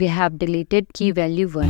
we have deleted key value 1.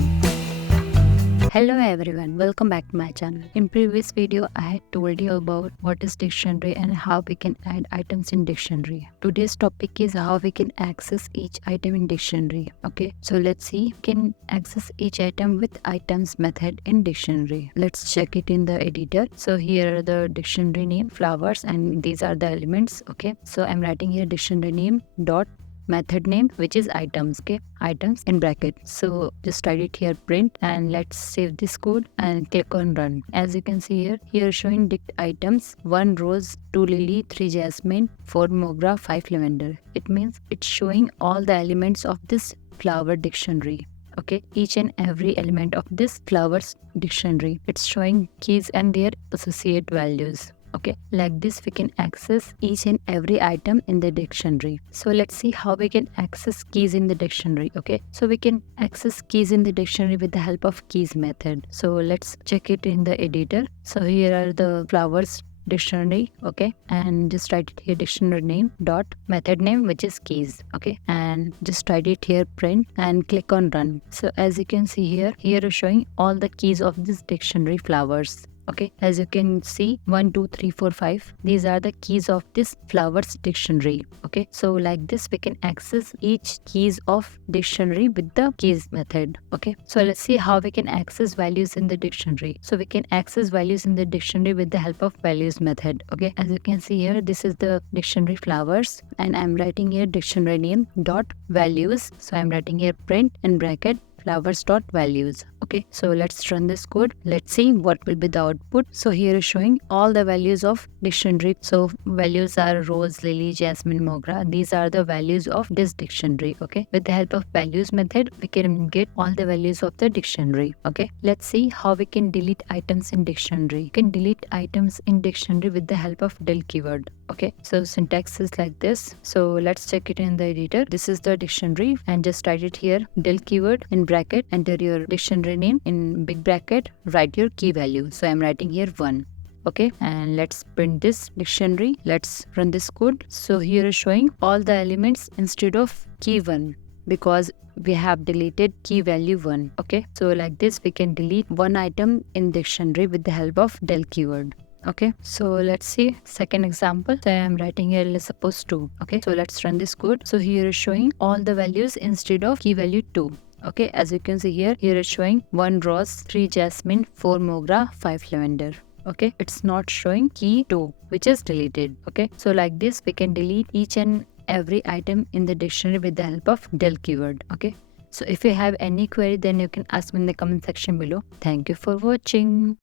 Hello everyone, welcome back to my channel. In previous video, I had told you about what is dictionary and how we can add items in dictionary. Today's topic is how we can access each item in dictionary. Okay, so let's see. We can access each item with items method in dictionary. Let's check it in the editor. So here are the dictionary name, flowers, and these are the elements. Okay, so I'm writing here dictionary name dot method name, which is items. Okay, items in bracket. So just write it here, print, and let's save this code and click on run. As you can see here showing dict items: 1 rose, 2 lily, 3 jasmine, 4 mogra, 5 lavender. It means it's showing all the elements of this flower dictionary. Okay, each and every element of this flowers dictionary. It's showing keys and their associate values. Okay, like this we can access each and every item in the dictionary. So let's see how we can access keys in the dictionary. Okay, so we can access keys in the dictionary with the help of keys method. So let's check it in the editor. So here are the flowers dictionary. Okay, and just write it here dictionary name dot method name, which is keys. Okay, and just write it here, print, and click on run. So as you can see here is showing all the keys of this dictionary flowers. Okay, as you can see, 1, 2, 3, 4, 5. These are the keys of this flowers dictionary. Okay, so like this we can access each keys of dictionary with the keys method. Okay, so let's see how we can access values in the dictionary. So we can access values in the dictionary with the help of values method. Okay, as you can see here, this is the dictionary flowers, and I'm writing here dictionary name dot values. So I'm writing here print in bracket flowers dot values. Okay, so let's run this code. Let's see what will be the output. So here is showing all the values of dictionary. So values are rose, lily, jasmine, mogra. These are the values of this dictionary. Okay, with the help of values method we can get all the values of the dictionary. Okay, let's see how we can delete items in dictionary. You can delete items in dictionary with the help of del keyword. Okay, so syntax is like this. So let's check it in the editor. This is the dictionary, and just write it here del keyword in bracket, enter your dictionary name in big bracket, write your key value. So I'm writing here 1. Okay, and let's print this dictionary. Let's run this code. So here is showing all the elements instead of key 1 because we have deleted key value 1. Okay, so like this we can delete one item in dictionary with the help of del keyword. Okay, so let's see second example. So I am writing here, let's suppose 2. Okay, so let's run this code. So here is showing all the values instead of key value 2. Okay, as you can see here is showing 1 rose, 3 jasmine, 4 mogra, 5 lavender. Okay, it's not showing key 2, which is deleted. Okay, so like this we can delete each and every item in the dictionary with the help of del keyword. Okay, so if you have any query, then you can ask me in the comment section below. Thank you for watching.